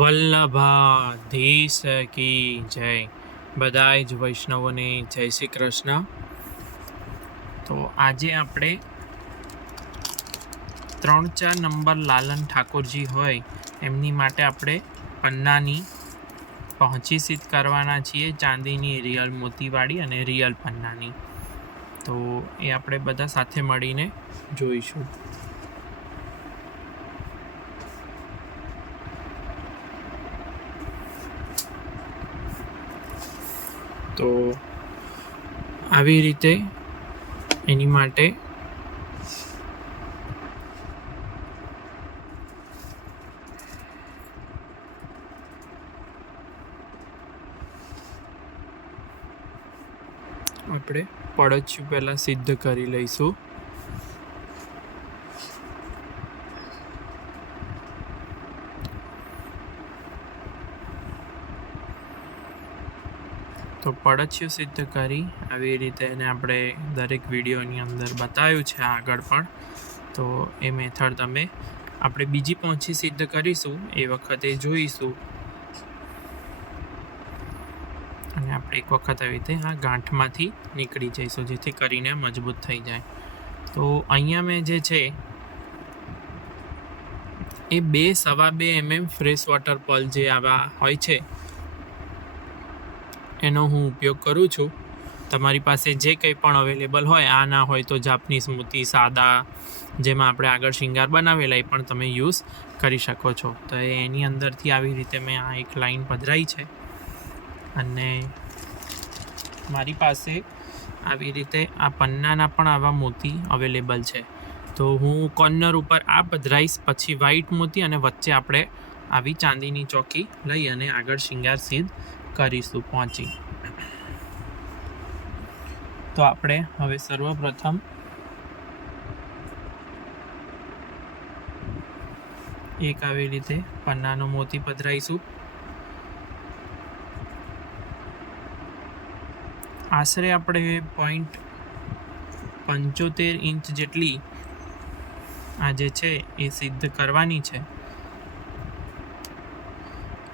વલ્લભાધીશ કી જય. બધાય જ વૈષ્ણવોને જય શ્રી કૃષ્ણ. તો આજે આપણે 3-4 નંબર લાલન ઠાકોરજી હોય એમની માટે આપણે પન્નાની પહોંચી સિદ્ધ કરવાના છીએ, ચાંદીની રિયલ મોતીવાળી અને રિયલ પન્નાની. તો એ આપણે બધા સાથે મળીને જોઈશું. તો આવી રીતે એની માટે આપણે પડછ્યું પહેલાં સિદ્ધ કરી લઈશું. તો પડછ્યું સિદ્ધ કરી આવી રીતે એને આપણે દરેક વિડીયોની અંદર બતાવ્યું છે આગળ પણ. તો એ મેથડ તમે આપણે બીજી પહોંચી સિદ્ધ કરીશું એ વખતે જોઈશું. અને આપણે એક વખત આવી રીતે આ ગાંઠમાંથી નીકળી જઈશું જેથી કરીને મજબૂત થઈ જાય. તો અહીંયા મેં જે છે એ 2-2.5 mm ફ્રેશ વોટર પલ જે આવા હોય છે એનો હું ઉપયોગ કરું છું. તમારી પાસે જે કંઈ પણ અવેલેબલ હોય, આ ના હોય તો જાપનીઝ મોતી સાદા જેમાં આપણે આગળ શિંગાર બનાવેલા એ પણ તમે યુઝ કરી શકો છો. તો એની અંદરથી આવી રીતે મેં આ એક લાઈન પધરાઈ છે અને મારી પાસે આવી રીતે આ પન્નાના પણ આવા મોતી અવેલેબલ છે. તો હું કોર્નર ઉપર આ પધરાઈશ, પછી વ્હાઈટ મોતી અને વચ્ચે આપણે આવી ચાંદીની ચોકી લઈ અને આગળ શિંગાર સિદ્ધ કરીશું પહોંચી. તો આપણે હવે સર્વપ્રથમ એક આવી રીતે પન્નાનો મોતી પધરાઈશું. આશરે આપણે 0.75 ઇંચ જેટલી આ જે છે એ સિદ્ધ કરવાની છે.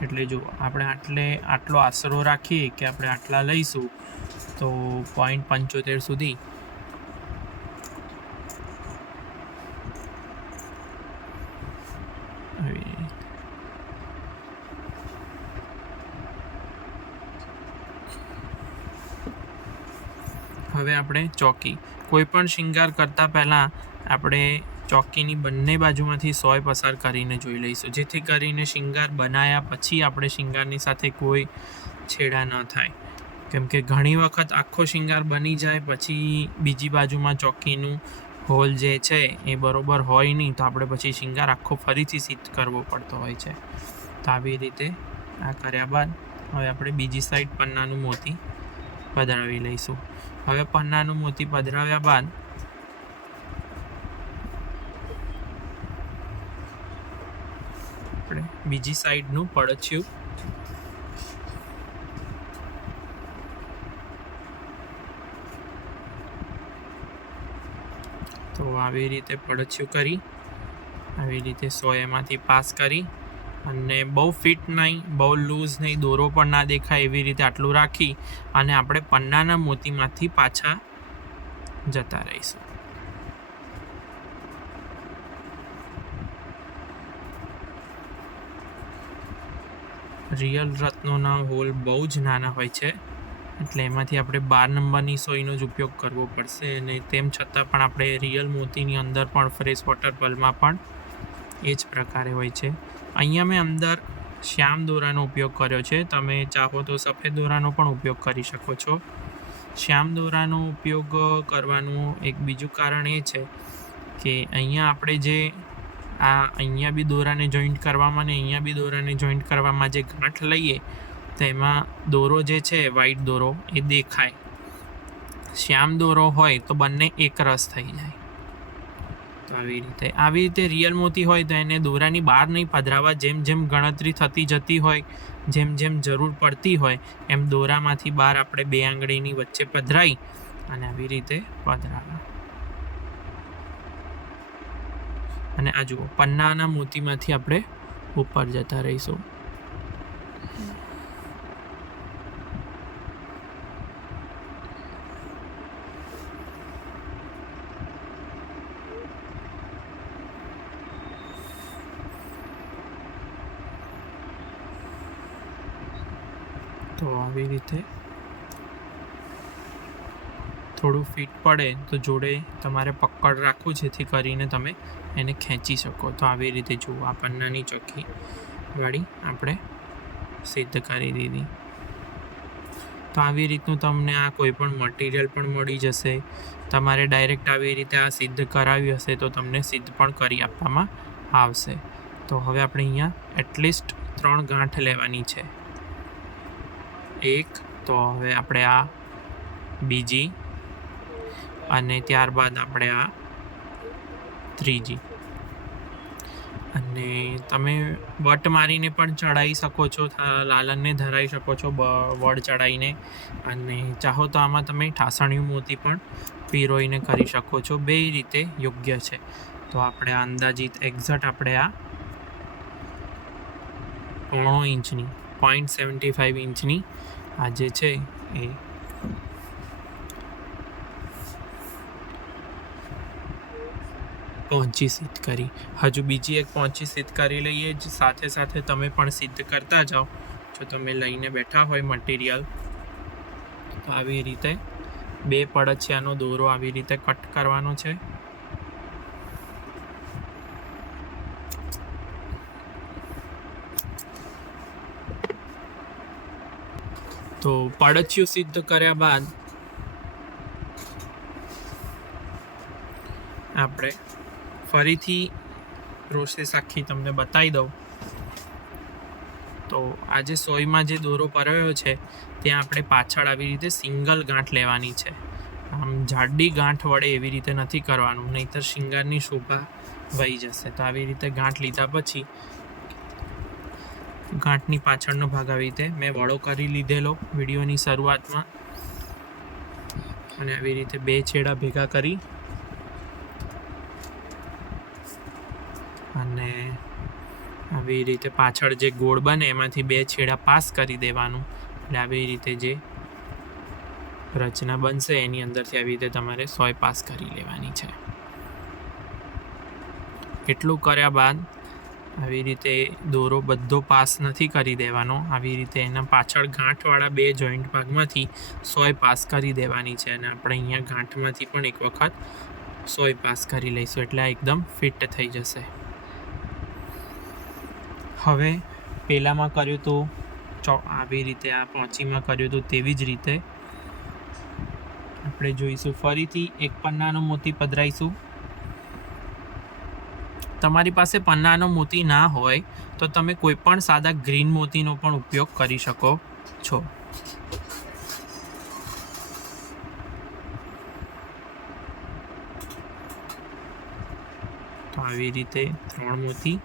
એટલે જો આપણે આટલો આશરો રાખીએ કે આપણે આટલા લઈશું તો 0.75 સુધી હવે આપણે ચોકી કોઈ પણ શિંગાર કરતાં પહેલાં આપણે ચોકીની બંને બાજુમાંથી સોય પસાર કરીને જોઈ લઈશું જેથી કરીને શિંગાર બનાવ્યા પછી આપણે શિંગારની સાથે કોઈ છેડા ન થાય. કેમ કે ઘણી વખત આખો શિંગાર બની જાય પછી બીજી બાજુમાં ચોકીનું હોલ જે છે એ બરોબર હોય નહીં તો આપણે પછી શિંગાર આખો ફરીથી સિદ્ધ કરવો પડતો હોય છે. તો આવી રીતે આ કર્યા બાદ હવે આપણે બીજી સાઈડ પન્નાનું મોતી પધરાવી લઈશું. હવે પન્નાનું મોતી પધરાવ્યા બાદ આપણે બીજી સાઈડનું પડછ્યું તો આવી રીતે પડછ્યું કરી આવી રીતે સોયમાંથી પાસ કરી અને બહુ ફિટ નહીં, બહુ લૂઝ નહીં, દોરો પણ ના દેખાય એવી રીતે આટલું રાખી અને આપણે પન્નાના મોતીમાંથી પાછા જતા રહીશું. રિયલ રત્નોના હોલ બહુ જ નાના હોય છે એટલે એમાંથી આપણે 12 નંબરની સોયનો જ ઉપયોગ કરવો પડશે. અને તેમ છતાં પણ આપણે રિયલ મોતીની અંદર પણ ફ્રેશ વોટર પલમાં પણ એ જ પ્રકારે હોય છે. અહીંયા મેં અંદર શ્યામ દોરાનો ઉપયોગ કર્યો છે. તમે ચાહો તો સફેદ દોરાનો પણ ઉપયોગ કરી શકો છો. શ્યામ દોરાનો ઉપયોગ કરવાનું એક બીજું કારણ એ છે કે અહીંયા આપણે જે અહીંયા બી દોરાને જોઈન્ટ કરવામાં ને અહીંયા બી દોરાને જોઈન્ટ કરવામાં જે ગાંઠ લઈએ તો એમાં દોરો જે છે વ્હાઈટ દોરો એ દેખાય. શ્યામ દોરો હોય તો બંને એક રસ થઈ જાય. તો આવી રીતે રિયલ મોતી હોય તો એને દોરાની બહાર નહીં પધરાવવા. જેમ જેમ ગણતરી થતી જતી હોય, જેમ જેમ જરૂર પડતી હોય એમ દોરામાંથી બહાર આપણે 2 આંગળીની વચ્ચે પધરાઈ અને આવી રીતે પધરાવવા. અને આ જુઓ પન્નાના મોતીમાંથી આપણે ઉપર જતા રહીશું. તો આવી રીતે થોડું ફિટ પડે તો જોડે તમારે પકડ રાખવું જેથી કરીને તમે એને ખેંચી શકો. તો આવી રીતે જુઓ, આ પન્નાની ચોકી વાળી આપણે સિદ્ધ કરી દીધી. તો આવી રીતનું તમને આ કોઈ પણ મટીરિયલ પણ મળી જશે. તમારે ડાયરેક્ટ આવી રીતે આ સિદ્ધ કરાવી હશે તો તમને સિદ્ધ પણ કરી આપવામાં આવશે. તો હવે આપણે અહીંયા એટલીસ્ટ 3 ગાંઠ લેવાની છે. એક, તો હવે આપણે આ બીજી, અને ત્યારબાદ આપણે આ ત્રીજી. અને તમે વટ મારીને પણ ચડાવી શકો છો, લાલનને ધરાવી શકો છો વડ ચડાવીને, અને ચાહો તો આમાં તમે ઠાસણિયું મોતી પણ પીરોઈને કરી શકો છો. બે રીતે યોગ્ય છે. તો આપણે આ અંદાજિત એક્ઝેક્ટ આપણે આ 0.5 ઇંચની 0.75 ઇંચની આ જે છે એ પહોંચી સિદ્ધ કરી. હજુ બીજી એક પહોંચી સિદ્ધ કરી લઈએ. જ સાથે સાથે તમે પણ સિદ્ધ કરતા જાઓ. જો તમે લઈને બેઠા હોય મટીરિયલ, તો આવી રીતે 2 પડછિયાનો દોરો આવી રીતે કટ કરવાનો છે. તો પડછિયું સિદ્ધ કર્યા બાદ આપણે ફરીથી પ્રોસેસ આખી તમને બતાવી દઉં. તો આજે સોયમાં જે દોરો પરાયો છે ત્યાં આપણે પાછળ આવી રીતે સિંગલ ગાંઠ લેવાની છે. આમ જાડી ગાંઠ વડે એવી રીતે નથી કરવાનું, નહીંતર શિંગારની શોભા વહી જશે. તો આવી રીતે ગાંઠ લીધા પછી ગાંઠની પાછળનો ભાગ આવી રીતે મેં વળો કરી લીધેલો વિડીયોની શરૂઆતમાં, અને આવી રીતે 2 છેડા ભેગા કરી અને આવી રીતે પાછળ જે ગોળ બને એમાંથી 2 છેડા પાસ કરી દેવાનું. એટલે આવી રીતે જે રચના બનશે એની અંદરથી આવી રીતે તમારે સોય પાસ કરી લેવાની છે. એટલું કર્યા બાદ આવી રીતે દોરો બધો પાસ નથી કરી દેવાનો. આવી રીતે એના પાછળ ગાંઠવાળા 2 જોઈન્ટ ભાગમાંથી સોય પાસ કરી દેવાની છે. અને આપણે અહીંયા ગાંઠમાંથી પણ એક વખત સોય પાસ કરી લઈશું એટલે આ એકદમ ફિટ થઈ જશે. હવે પહેલાંમાં કર્યું તો આવી રીતે આ પોંચીમાં કર્યું હતું તેવી જ રીતે આપણે જોઈશું. ફરીથી એક પન્નાનો મોતી પધરાઈશું. તમારી પાસે પન્નાનો મોતી ના હોય તો તમે કોઈ પણ સાદા ગ્રીન મોતીનો પણ ઉપયોગ કરી શકો છો. તો આવી રીતે 3 મોતી,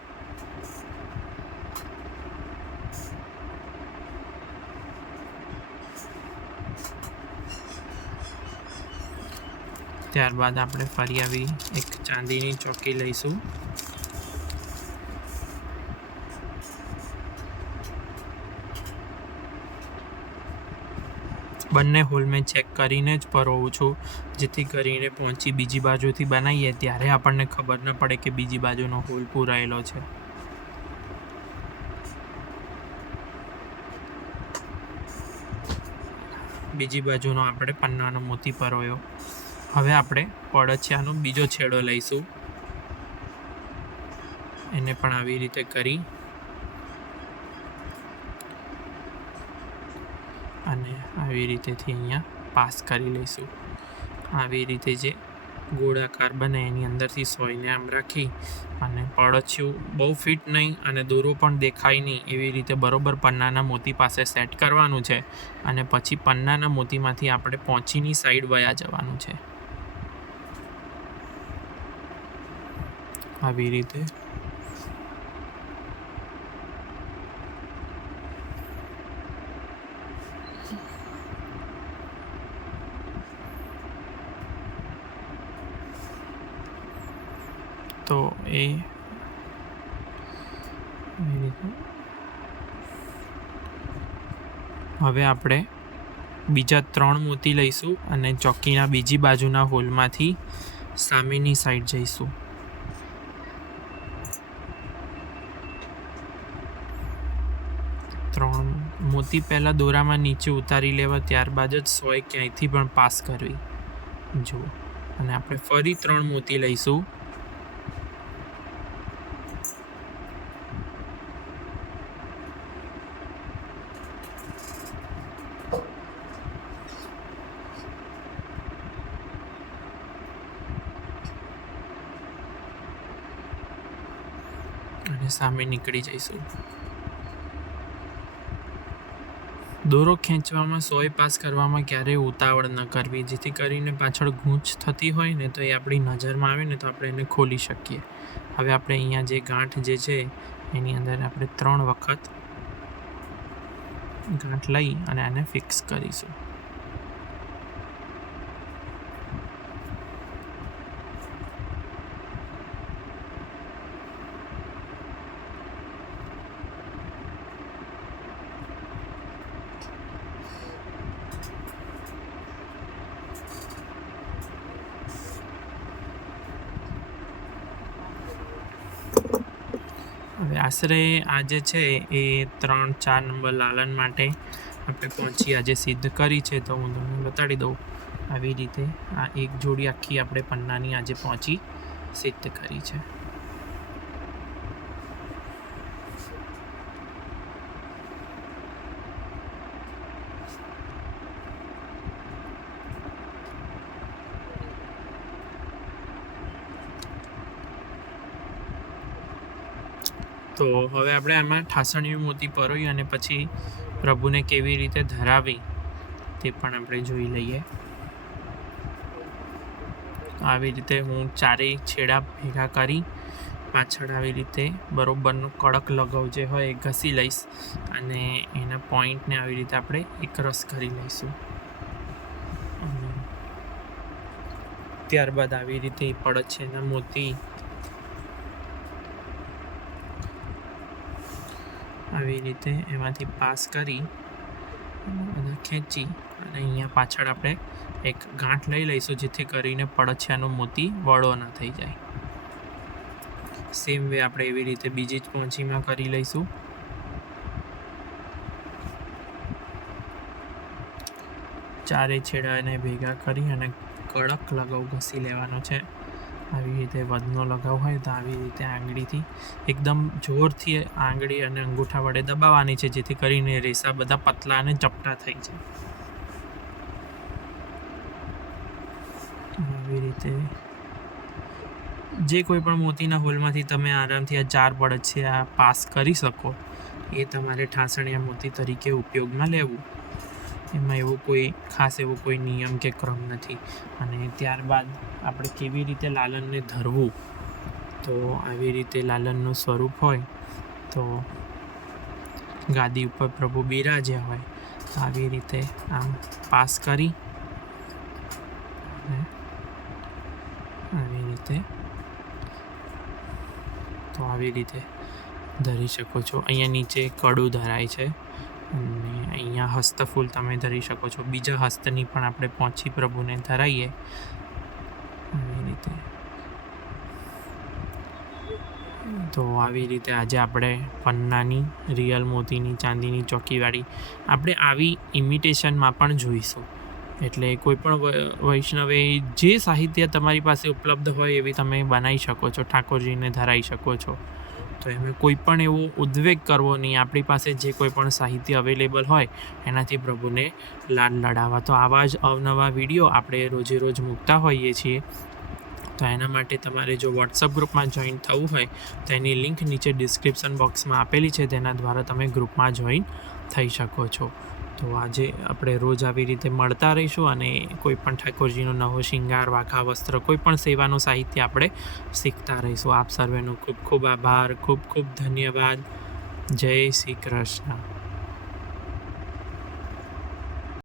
ત્યારબાદ આપણે ફરી આવી એક ચાંદીની ચોકી લઈશું. બંને હોલ મેં ચેક કરીને જ પરોવું છું, જેથી કરીને પહોંચી બીજી બાજુથી બનાવીએ ત્યારે આપણને ખબર ન પડે કે બીજી બાજુનો હોલ પૂરાયેલો છે. બીજી બાજુનો આપણે પન્નાનો મોતી પરોયો. હવે આપણે પડછિયાનો બીજો છેડો લઈશું. એને પણ આવી રીતે કરી અને આવી રીતેથી અહીંયા પાસ કરી લઈશું. આવી રીતે જે ગોળાકાર બને એની અંદરથી સોયને આમ રાખી અને પડછિયું બહુ ફિટ નહીં અને દોરો પણ દેખાય નહીં એવી રીતે બરોબર પન્નાના મોતી પાસે સેટ કરવાનું છે. અને પછી પન્નાના મોતીમાંથી આપણે પોંચીની સાઈડ વયા જવાનું છે. આવી રીતે તો એ હવે આપણે બીજા 3 મોતી લઈશું અને ચોકીના બીજી બાજુના હોલમાંથી સામેની સાઈડ જઈશું. 3 મોતી પહેલાં દોરામાં નીચે ઉતારી લેવા, ત્યારબાદ જ સોય ક્યાંયથી પણ પાસ કરવી. જુઓ, અને આપણે ફરી 3 મોતી લઈશું. અને સામે નીકળી જઈશું. દોરો ખેંચવામાં, સોય પાસ કરવામાં ક્યારેય ઉતાવળ ન કરવી, જેથી કરીને પાછળ ગૂંચ થતી હોય ને તો એ આપણી નજરમાં આવે ને તો આપણે એને ખોલી શકીએ. હવે આપણે અહીંયા જે ગાંઠ જે છે એની અંદર આપણે 3 વખત ગાંઠ લઈ અને આને ફિક્સ કરીશું. હવે આશરે આ જે છે એ 3-4 નંબર લાલન માટે આપણે પહોંચી આજે સિદ્ધ કરી છે. તો હું તમને બતાડી દઉં, આવી રીતે આ એક જોડી આખી આપણે પન્નાની આજે પહોંચી સિદ્ધ કરી છે. તો હવે આપણે આમાં ઠાસણીયું મોતી પરોઈ અને પછી પ્રભુને કેવી રીતે ધરાવી તે પણ આપણે જોઈ લઈએ. આવી રીતે હું 4 છેડા ભેગા કરી પાછળ આવી રીતે બરોબરનો કડક લગાવ જે હોય એ ઘસી લઈશ અને એના પોઈન્ટને આવી રીતે આપણે એકરસ કરી લઈશું. ત્યારબાદ આવી રીતે પડત છે એના મોતી આવી રીતે એમાંથી પાસ કરી બધા ખેંચી અને અહીંયા પાછળ આપણે એક ગાંઠ લઈ લઈશું, જેથી કરીને પડછિયાનો મોતી વળો ન થઈ જાય. સેમ વે આપણે એવી રીતે બીજી જ પહોંચીમાં કરી લઈશું. ચારે છેડાને ભેગા કરી અને કડક લગાવ ઘસી લેવાનો છે. આવી રીતે વધનો લગાવ હોય તો આવી રીતે આંગળીથી એકદમ જોરથી આંગળી અને અંગૂઠા વડે દબાવવાની છે, જેથી કરીને રેસા બધા પતલા અને ચપટા થઈ જાય. આવી રીતે જે કોઈ પણ મોતીના હોલમાંથી તમે આરામથી આ 4 પડત છે આ પાસ કરી શકો, એ તમારે ઠાસણીયા મોતી તરીકે ઉપયોગમાં લેવું. એમાં એવો કોઈ ખાસ એવો કોઈ નિયમ કે ક્રમ નથી. અને ત્યારબાદ આપણે કેવી રીતે લાલનને ધરવું, તો આવી રીતે લાલનનું સ્વરૂપ હોય તો ગાદી ઉપર પ્રભુ બિરાજ્યા હોય તો આવી રીતે આમ પાસ કરી આવી રીતે ધરી શકો છો. અહીંયા નીચે કડું ધરાય છે અને અહીંયા હસ્તફૂલ તમે ધરી શકો છો. બીજા હસ્તની પણ આપણે પહોંચી પ્રભુને ધરાઈએ આવી રીતે. તો આવી રીતે આજે આપણે પન્નાની રિયલ મોતીની ચાંદીની ચોકીવાળી આપણે આવી ઇમિટેશનમાં પણ જોઈશું. એટલે કોઈ પણ વૈષ્ણવે જે સાહિત્ય તમારી પાસે ઉપલબ્ધ હોય એવી તમે બનાવી શકો છો, ઠાકોરજીને ધરાવી શકો છો. તો એમાં કોઈ પણ એવો ઉદ્વેગ કરવો નહીં. આપણી પાસે જે કોઈ પણ સાહિત્ય અવેલેબલ હોય એનાથી પ્રભુને લાડ લડાવવા. તો આવા જ અવનવા વિડીયો આપણે રોજે રોજ મૂકતા હોઈએ છીએ. તો એના માટે તમારે જો વોટ્સઅપ ગ્રુપમાં જોઈન થવું હોય તો એની લિંક નીચે ડિસ્ક્રિપ્શન બોક્સમાં આપેલી છે, તેના દ્વારા તમે ગ્રુપમાં જોઈન થઈ શકો છો. તો આજે આપણે રોજ આવી રીતે મળતા રહીશું અને કોઈ પણ ઠાકોરજીનો નવો શિંગાર, વાઘા વસ્ત્ર, કોઈ પણ સેવાનું સાહિત્ય આપણે શીખતા રહીશું. આપ સર્વેનો ખૂબ ખૂબ આભાર, ખૂબ ખૂબ ધન્યવાદ. જય શ્રી કૃષ્ણ.